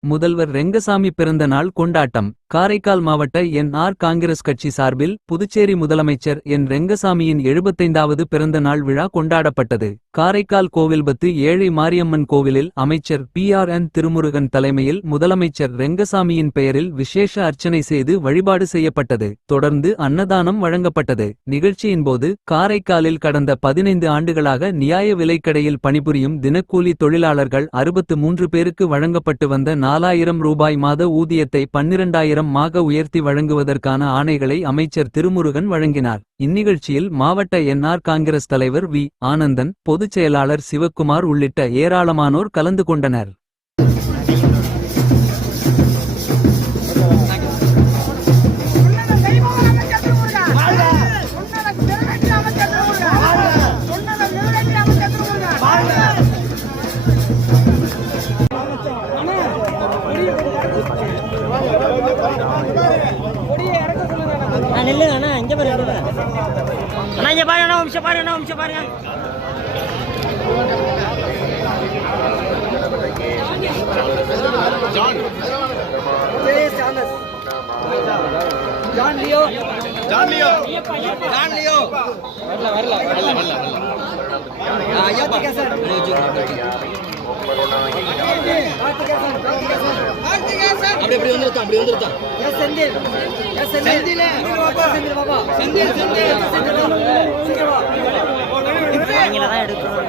முதல்வர் ரெங்கசாமி பிறந்த நாள் கொண்டாட்டம். காரைக்கால் மாவட்ட என். ஆர். காங்கிரஸ் கட்சி சார்பில் புதுச்சேரி முதலமைச்சர் என். ரெங்கசாமியின் எழுபத்தைந்தாவது பிறந்த நாள் விழா கொண்டாடப்பட்டது. காரைக்கால் கோவில்பத்து ஏழை மாரியம்மன் கோவிலில் அமைச்சர் பி ஆர் என் திருமுருகன் தலைமையில் முதலமைச்சர் ரெங்கசாமியின் பெயரில் விசேஷ அர்ச்சனை செய்து வழிபாடு செய்யப்பட்டது. தொடர்ந்து அன்னதானம் வழங்கப்பட்டது. நிகழ்ச்சியின் போது காரைக்காலில் கடந்த பதினைந்து ஆண்டுகளாக நியாய விலைக்கடையில் பணிபுரியும் தினக்கூலி தொழிலாளர்கள் அறுபத்து மூன்று பேருக்கு வழங்கப்பட்டு வந்த நாலாயிரம் ரூபாய் மாத ஊதியத்தை பன்னிரண்டாயிரம் மாக உயர்த்தி வழங்குவதற்கான ஆணைகளை அமைச்சர் திருமுருகன் வழங்கினார். இந்நிகழ்ச்சியில் மாவட்ட என்ஆர் காங்கிரஸ் தலைவர் வி. ஆனந்தன் பொதுச் செயலாளர் சிவக்குமார் உள்ளிட்ட ஏராளமானோர் கலந்து கொண்டனர். உன்னத தெய்வம் அமைச்சர் திருமுருகா உன்னத நிறைவேற்றி அமைச்சர் திருமுருகா உன்னத நிறைவேற்றி அண்ணா நில்லுங்க பாருங்க. இங்க பாருங்க. அண்ணா இங்க பாருங்க அண்ணா ஒரு நிமிஷம் பாருங்க அண்ணா ஒரு நிமிஷம் பாருங்க அப்படி அப்படி வந்துருத்தான் அப்படி வந்துருத்தான் அவங்கள தான் எடுக்கணும்.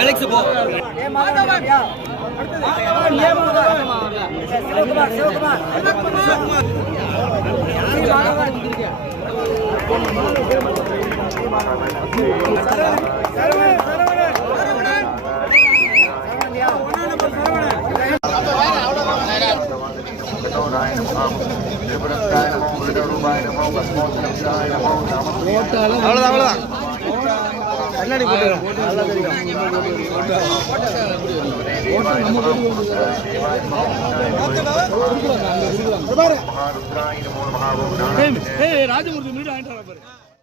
அலெக்ஸ் போ. அவ்வளவுதான் அவ்வளவுதான். கண்ணாடி போட்டு ராஜமூர்த்தி வாங்கிட்டு வர பாரு.